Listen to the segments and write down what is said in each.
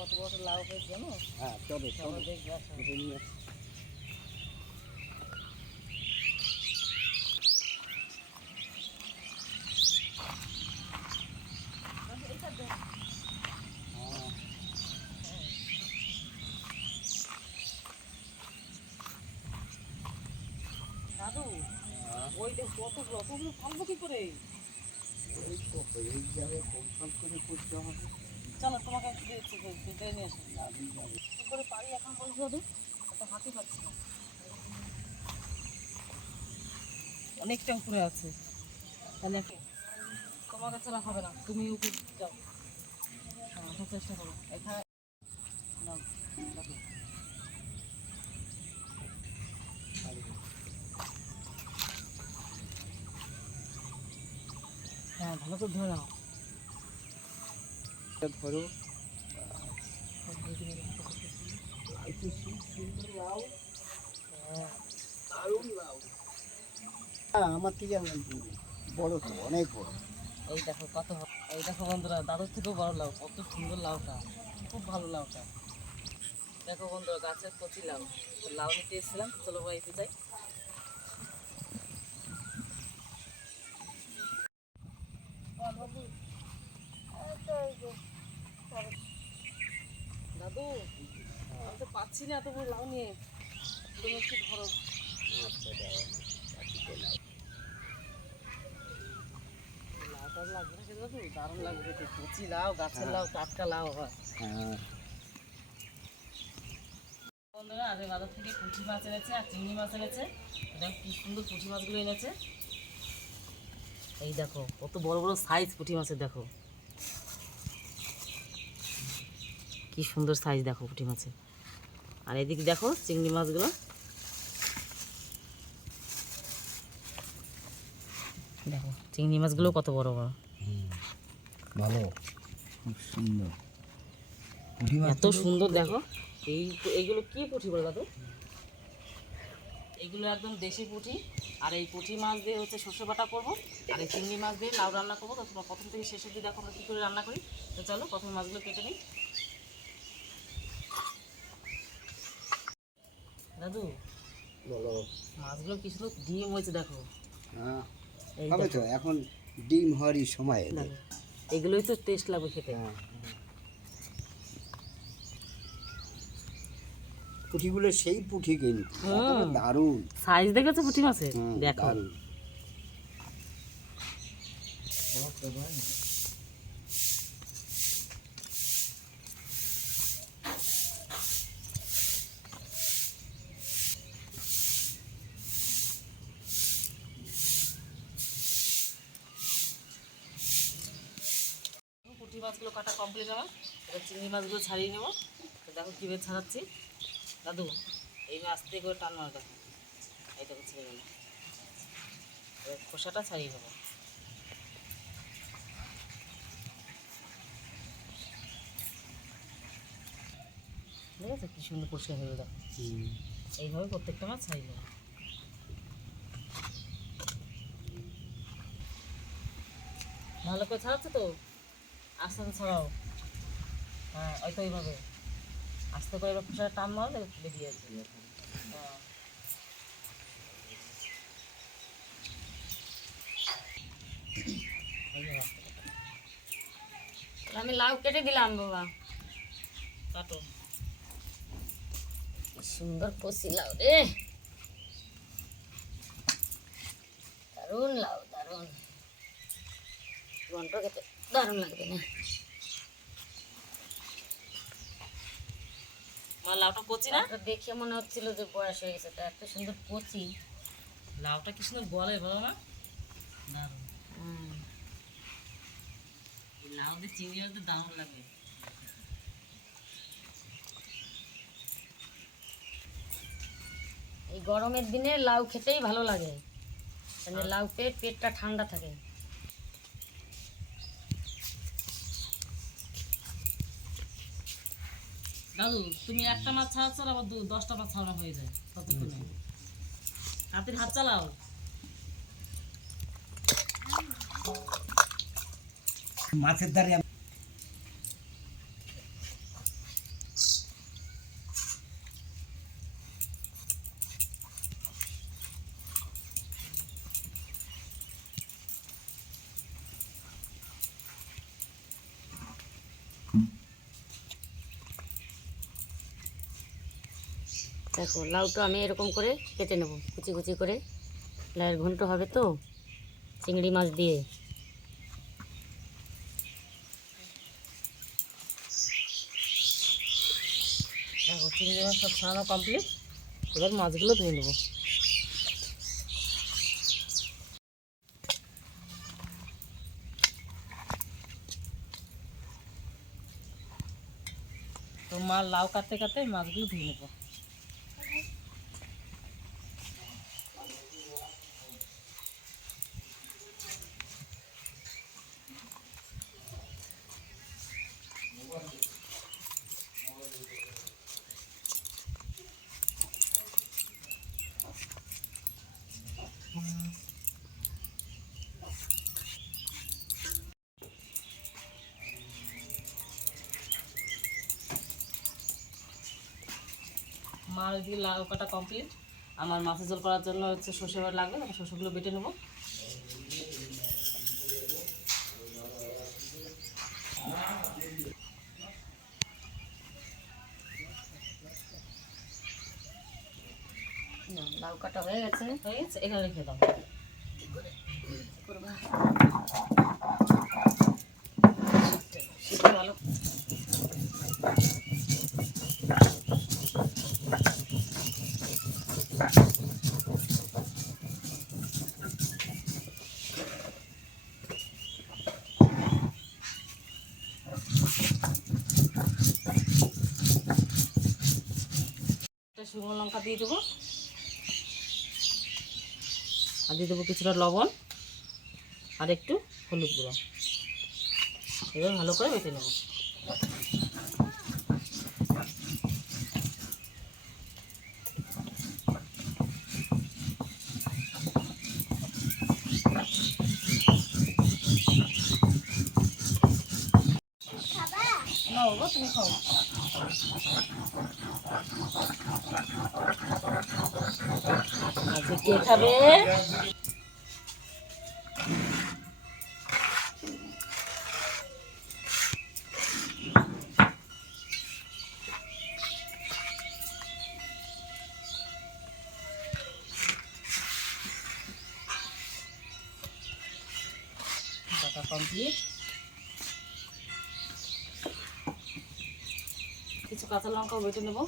কত বড় লাউ হয়েছে জানো? হ্যাঁ চলো দেখবে নিয়ে হ্যাঁ, দাদু। ওই দেখ কত রকমগুলো ফালবো কি করে? হয়েই যাবে কমফার্ম করে করতে হবে। চলো, তোমাকে দিচ্ছি দিতে নিয়ে আসো। কি করে পারি এখন বলছো দাদু একটা হাতি পাচ্ছি। না অনেকটা উপরে আছে। তাহলে কাছে আর হবে না। তুমি উপরে যাও। হ্যাঁ চেষ্টা করো। এখানে হ্যাঁ ভালো করে ধরে নাও ধরো একটু সুন্দর লাউ দারুণ লাউ হ্যাঁ আমার থেকে বড় তো অনেক বড়। এই দেখো কত এই দেখো বন্ধুরা দাদুর থেকেও বড় লাউ কত সুন্দর লাউটা খুব ভালো লাউটা। দেখো বন্ধুরা গাছের কচি লাউ লাউ নিতে এসেছিলাম চলো বাড়িতে যাই। দাদু আমি তো পাচ্ছি না বড় লাউ নিয়ে। তুমি একটু ধরো। লাউটা লাগবে না দারুণ লাগবে কচি লাউ গাছের লাউ টাটকা লাউ হয়। হ্যাঁ। বন্ধুরা আজকে বাজার থেকে পুঁটি মাছ এনেছে আর চিংড়ি মাছ এনেছে। দেখো কি সুন্দর পুঁটি মাছগুলো এনেছে। এই দেখো কত বড় বড় সাইজ পুঁটি মাছের দেখো। কি সুন্দর সাইজ দেখো পুঁটি মাছের আর এদিকে দেখো চিংড়ি মাছগুলো। দেখো চিংড়ি মাছগুলো কত বড় বড়। ভালো খুব সুন্দর। এত সুন্দর দেখো এই এইগুলো কি পুঁটি বলে দাদু এইগুলো একদম দেশি পুঁটি আর এই পুঁটি মাছ দিয়ে হচ্ছে সর্ষে বাটা করব আর এই চিংড়ি মাছ দিয়ে লাউ রান্না করব। তো তোমরা প্রথম থেকে শেষ অবধি দেখো আমরা কী করে রান্না করি। তো চলো প্রথমে মাছগুলো কেটে নিই। দাদু বলো। মাছগুলো কি সুন্দর ডিম হয়েছে দেখো। হ্যাঁ। হবে তো এখন ডিম হওয়ারই সময়। এগুলোই তো টেস্ট লাগবে খেতে। হ্যাঁ। পুঁঠিগুলো সেই পুঁঠি কিন্তু। দারুণ। সাইজ দেখেছ পুঁটি মাছের? দেখো। দারুণ পুঁটি মাছগুলো কাটা কমপ্লিট আমার এবার চিংড়ি মাছগুলো ছাড়িয়ে নেব। দেখো কীভাবে ছাড়াচ্ছি। দাদু এই মাছ থেকে করে টান মারা দেখো। এই দেখো ছেড়ে গেল। এবার খোসাটা ছাড়িয়ে নেব। ঠিক আছে? কী সুন্দর পরিষ্কার হয়ে গেল এইভাবে প্রত্যেকটা মাছ ছাড়িয়ে নেব। ভালো করে ছাড়াচ্ছে তো? আস্তে আস্তে ছড়াও হ্যাঁ ওই তো এইভাবে আস্তে করে এবার খোসাটা টান মারো দেখো বেরিয়ে আসবে। হ্যাঁ। কাটা। আমি লাউ কেটে দিলাম বাবা। কাটো। সুন্দর কষি লাউ রে। দারুণ লাউ দারুণ। ঘন্ট খেতে। দারুণ লাগবে না। লাউটা কচি না? দেখে মনে হচ্ছিল যে বয়স হয়ে গেছে তা এত সুন্দর কচি লাউটা কি সুন্দর বলে বলো না? দারুণ। এই লাউ দিয়ে চিংড়ি মাছ দিয়ে দারুণ লাগে। এই গরমের দিনে লাউ খেতেই ভালো লাগে। মানে লাউ পেট পেটটা ঠান্ডা থাকে। দাদু তুমি একটা মাছ ছাড়া ছাড়া আবার দু- দশটা মাছ ছাড়া হয়ে যায় ততক্ষণে। হাতের হাত চালাও। মাছের দ্বারে দেখো লাউটা আমি এরকম করে কেটে নেব, কুচি কুচি করে। লাউয়ের ঘন্ট হবে তো, চিংড়ি মাছ দিয়ে। দেখো, চিংড়ি মাছ সব ছাড়ানো কমপ্লিট এবার মাছগুলো ধুয়ে নেব। তো মা লাউ কাটতে কাটতে মাছগুলো ধুয়ে নেব। মাছ দিয়ে লাউ কাটা কমপ্লিট আমার মাছের ঝোল করার জন্য হচ্ছে সর্ষে লাগবে আমি সর্ষেগুলো বেটে নেব। লাউ কাটা হয়ে গেছে। হয়ে গেছে এখানে রেখে দাও করবা সেটা ভালো একটা শুকনো লঙ্কা দিয়ে দেবো। আর দিয়ে দেবো কিছুটা লবণ আর একটু হলুদ গুঁড়ো। এবার ভালো করে বেটে নেব। তুমি খাও। আজকে কে খাবে? লঙ্কাও বেটে নেব।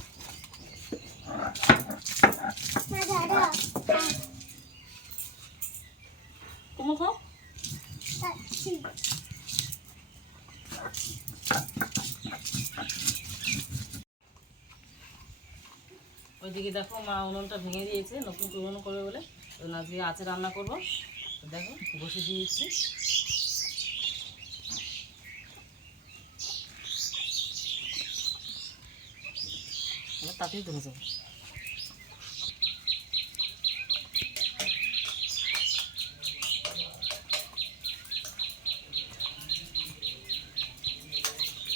খাও। ওইদিকে দেখো মা উনুনটা ভেঙে দিয়েছে, নতুন পুরনো করবে বলে। আজকে আছে রান্না করব। দেখো, বসে দিয়েছি তাতেই ধরে যাবে।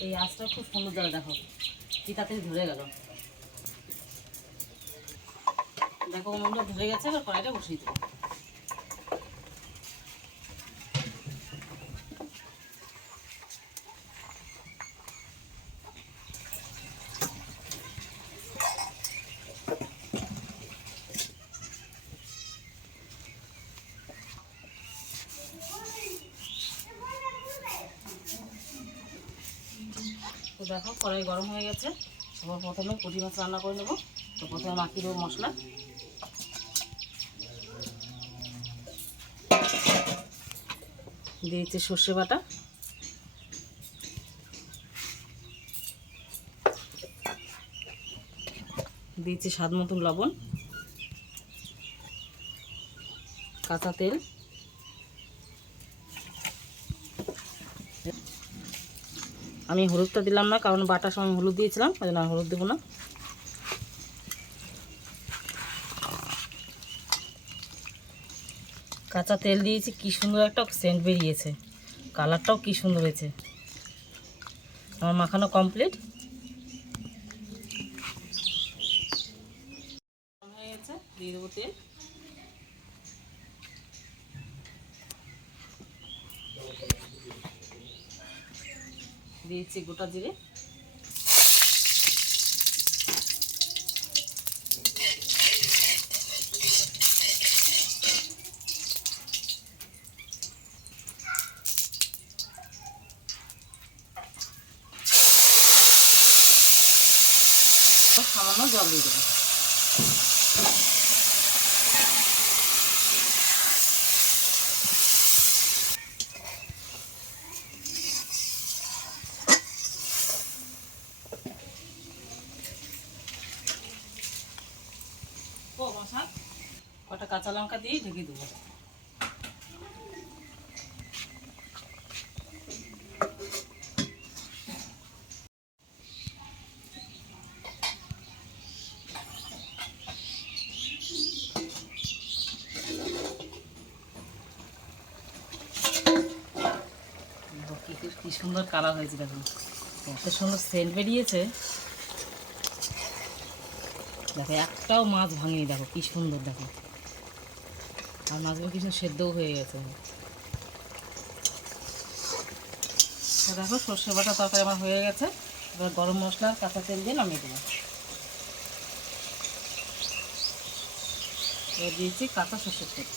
এই আঁচটা খুব সুন্দর জল দেখো। কি তাড়াতাড়ি ধরে গেল। দেখো ধরে গেছে, এবার কড়াইটা বসিয়ে দেবো তো দেখো কড়াই গেছে এবার প্রথমে পুঁটি মাছ রান্না করে নেব। তো প্রথমে মাখিয়ে দেবো মশলা। দিয়েছি সর্ষে বাটা। দিয়েছি স্বাদ মতন লবণ। কাঁচা তেল। আমি হলুদটা দিলাম না, কারণ বাটার সময় হলুদ দিয়েছিলাম ওই জন্য হলুদ দেবো না। কাঁচা তেল দিয়েছি, কি সুন্দর একটা সেন্ট বেরিয়েছে। কালারটাও কি সুন্দর হয়েছে। আমার মাখানো কমপ্লিট দিয়ে দেবো তেল। দিয়েছি গোটা জিরে। সামান্য জল দিয়ে দেবো। ও কটা কাঁচা লঙ্কা দিয়ে ঢেকে দেবো। কি সুন্দর কালার হয়েছে দেখুন এত সুন্দর সেন্ট বেরিয়েছে। দেখো, একটাও মাছ ভাঙেনি, দেখো, কি সুন্দর, দেখো। আর মাছগুলো কিছু সেদ্ধও হয়ে গেছে। দেখো, সর্ষে বাটা তরকারি আমার হয়ে গেছে। এবার গরম মশলা কাঁচা তেল দিয়ে নামিয়ে দেবো। এবার দিয়েছি কাঁচা সর্ষের তেল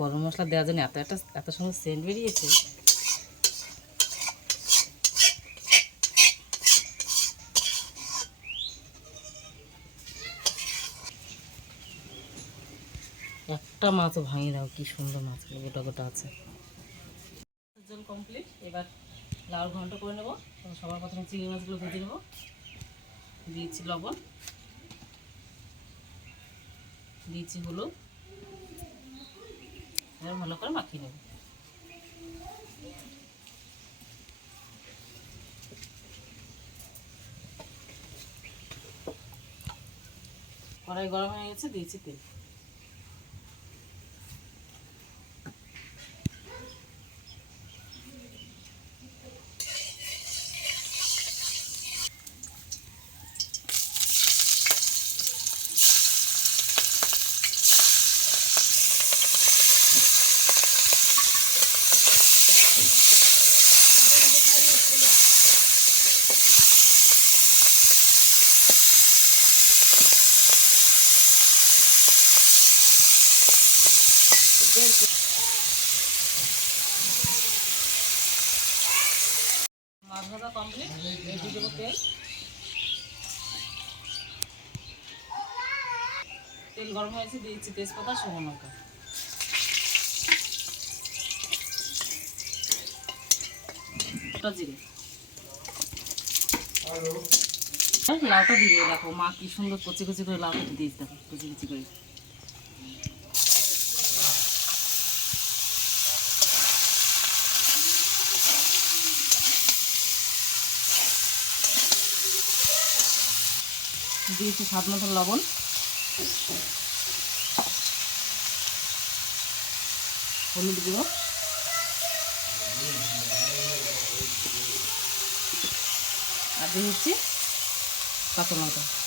গরম মশলা দেওয়ার জন্য এত একটা, এত সুন্দর সেন্ট বেরিয়েছে। একটা মাছও ভাঙিয়ে দাও, কি সুন্দর মাছ গোটা গোটা আছে। জল কমপ্লিট এবার লাউ ঘন্ট করে নেব সবার প্রথমে চিংড়ি মাছগুলো ভেজে নেব। দিয়েছি লবণ, দিয়েছি হলুদ এবার ভালো করে মাখিয়ে নেব। কড়াই গরম হয়ে গেছে দিয়েছি তেল। মাছ ভাজা কমপ্লিট দিয়ে দেবো তেল। তেল গরম হয়েছে দিয়েছি তেজপাতা শুকনো লঙ্কা। জিরে। লাউটা দিয়ে দেখো মা কি সুন্দর কচি কচি করে লাউটা দিয়ে দেখো কচি কচি করে। দিয়েছি স্বাদ মতন লবণ। হলুদ গুঁড়ো। আর দিয়ে দিচ্ছি কাঁচা লঙ্কা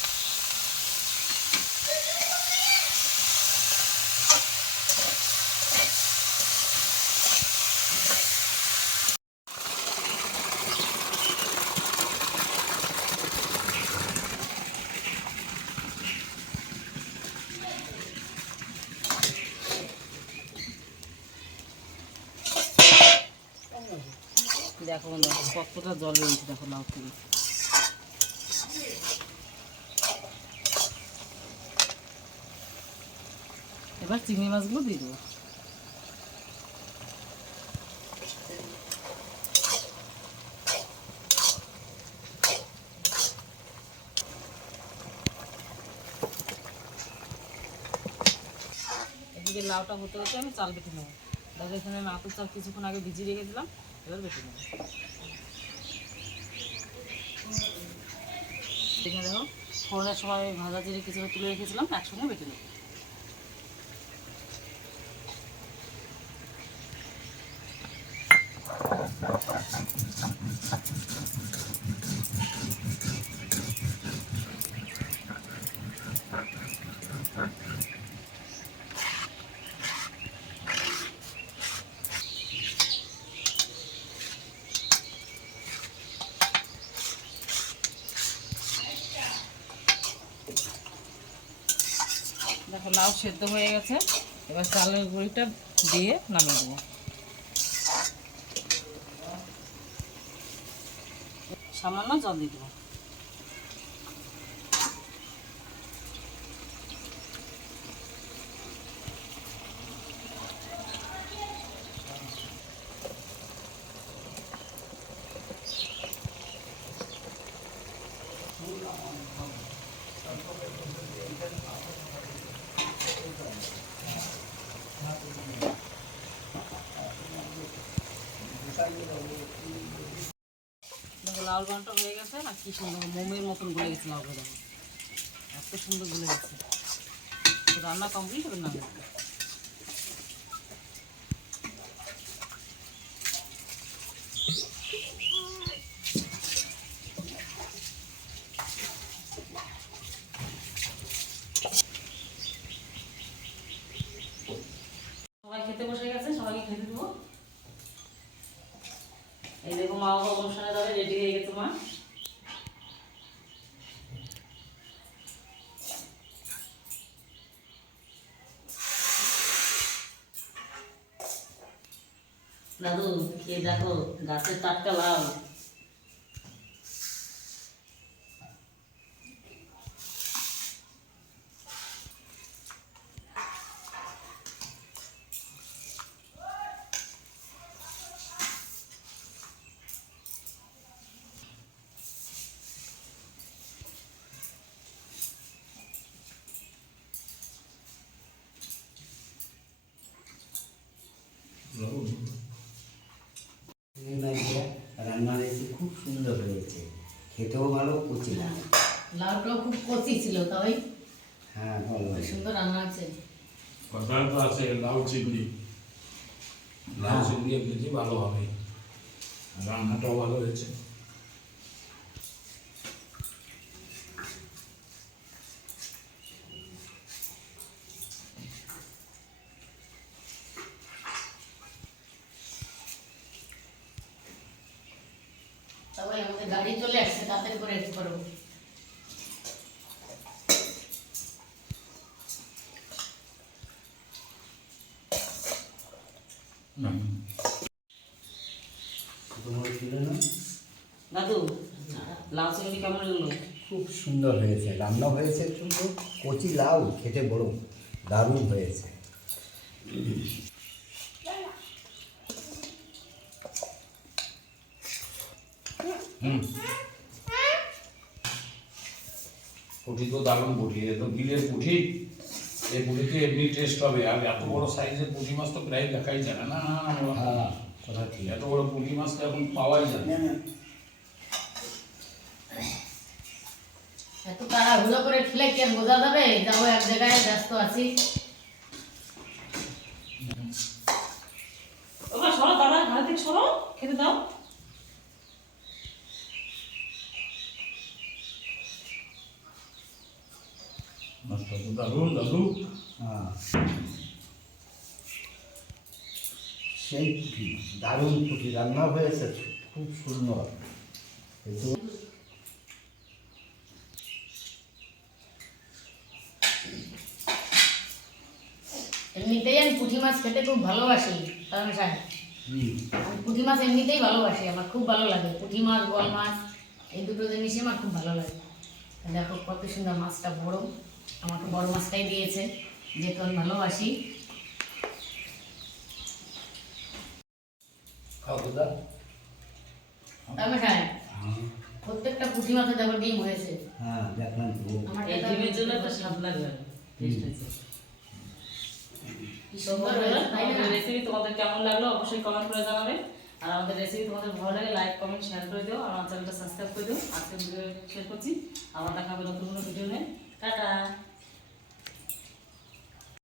দেখো বন্ধু, কতটা জল বেরিয়েছে দেখো লাউ থেকে এবার চিংড়ি মাছগুলো দিয়ে দেবো। এদিকে লাউটা হতে হতে আমি চাল বেটে নেব। দেখো এখানে আমি আতর চাল কিছুক্ষণ আগে ভিজিয়ে রেখেছিলাম দেখো ফোড়নের সময় ভাজা জিরে কিছু তুলে রেখেছিলাম একসঙ্গে বেটে নেব দেখো লাউ সেদ্ধ হয়ে গেছে। এবার চালের গুঁড়িটা দিয়ে নামিয়ে দেবো। সামান্য জল দিয়ে দেবো। কি সুন্দর মোমের মতন গলে গেছে লাউটা দেখো এত সুন্দর গলে গেছে। রান্না কমপ্লিট হবে না সবাই খেতে বসে গেছে সবাইকে খেতে দেবো এই দেখো মা বাবা অনুষ্ঠানে যাবে রেডি হয়ে গেছে মা দাদু খেয়ে দেখো গাছের টাটকা লাউ রান্না হয়েছে খুব সুন্দর হয়েছে খেতেও ভালো কুচি না লাউটাও খুব কচি ছিল তবে হ্যাঁ ভালো সুন্দর রান্না হচ্ছে কথাটা তো আছে লাউ চিংড়ি লাউ চিংড়ি এমনিতে ভালো হবে। আর রান্নাটাও ভালো হয়েছে তবে আমাদের গাড়ি চলে আসছে তাড়াতাড়ি করে একটু করো তোমার ছিল না দাদু লাউ চিংড়ি কেমন লাগল খুব সুন্দর হয়েছে রান্না হয়েছে কিন্তু কচি লাউ খেতে বড় দারুণ হয়েছে। পুঁটি তো দারুণ পুঁটি এ তো বিলের পুঁটি এই পুঁটিতে এমনি টেস্ট হবে আর এত বড় সাইজের পুঁটি মাছ তো প্রায় দেখাই যায় না। না না না, না হ্যাঁ কথা ঠিক। এত বড় পুঁটি মাছ তো এখন পাওয়াই যায় না এত তাড়াহুড়ো করে খেলে কি আর বোঝা যাবে? যাব এক জায়গায় ব্যস্ত আছি। সরো দাদা ঘাড় থেকে সরো। খেতে দাও। দারুণ দাদু হ্যাঁ। সেই দারুণ পুঁটি রান্না হয়েছে খুব সুন্দর কিন্তু এমনিতেই আমি পুঁটি মাছ খেতে খুব ভালোবাসি কারণ সাহেব। আমি পুঁটি মাছ এমনিতেই ভালোবাসি আমার খুব ভালো লাগে। পুঁটি মাছ বল মাছ এই দুটো জিনিসই আমার খুব ভালো লাগে। দেখো কত সুন্দর মাছটা বড়। আমাকে বড় মাছটাই দিয়েছে যেহেতু আমি ভালোবাসি। সাহেব প্রত্যেকটা পুঁটি মাছে দেখো ডিম হয়েছে। হ্যাঁ দেখলাম আমার এই ডিমের জন্য একটা স্বাদ লাগবে। টেস্ট কি সুন্দর হয়েছে তাই না আমাদের রেসিপি তোমাদের কেমন লাগল? অবশ্যই কমেন্ট করে জানাবে। আর আমাদের রেসিপি তোমাদের ভালো লাগে লাইক কমেন্ট শেয়ার করে দিও। আর আমার চ্যানেলটা সাবস্ক্রাইব করে দিও। আজকে ভিডিও শেষ করছি। আবার দেখা হবে নতুন কোনো ভিডিও নিয়ে।